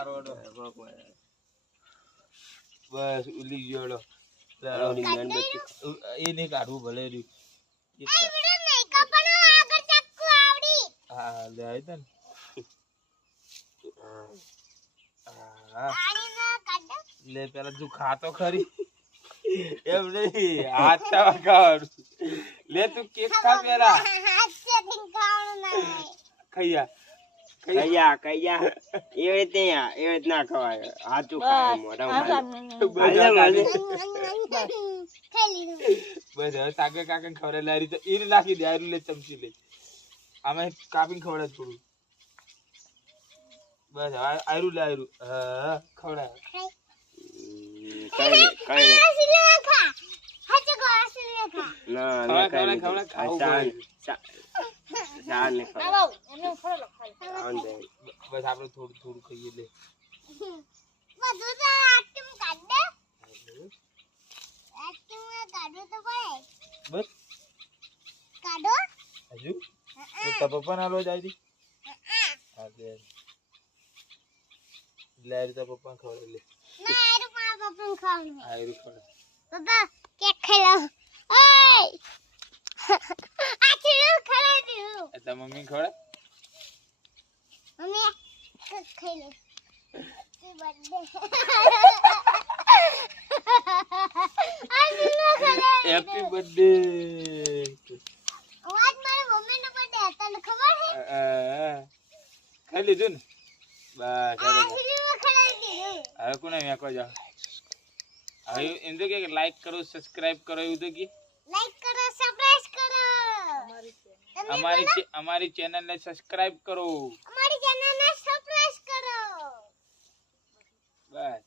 મારો બસ ઉલી ગયો એ નહીં કાઢવું ભલે હા લે આવી તને લે પેલા તું ખાતો ખરી એમ નહીં હાથ ખાવાનું લે તું કેક ખા પેલા ખૈયા એવી ના ખવાય હાચું ખાય બસ હવે સાગર કાકા ખવડે લારી તો ઈર નાખી દે આયરું લે ચમચી લે આમાં કાપીને ખવડે થોડું બસ આયરું લે આયરું હા ખવડાય બસ આપડે થોડું થોડું ખાઈએ લે બસ હજુ તો પપ્પા ના લો જાય લે તો પપ્પા ખવડે લે આયરું ખવડે Papa, કેક ખાઈ લો. ઓય! આ ચીલું ખરાઈ દીધું. એટલે મમ્મી ખવડે? મમ્મી કેક ખાઈ લો. Happy birthday. આજ મારી મમ્મીનો બર્થડે તને ખબર છે? ખાઈ લીધું ને? બસ આ ચીલું ખરાઈ દીધું. હવે કોને મેકો જાવ? હવે એમ તો કે લાઈક કરો સબસ્ક્રાઇબ કરો એવું તો કે લાઈક કરો સબસ્ક્રાઇબ કરો અમારી ચેનલ ને સબસ્ક્રાઇબ કરો અમારી ચેનલ ને સબસ્ક્રાઇબ કરો બસ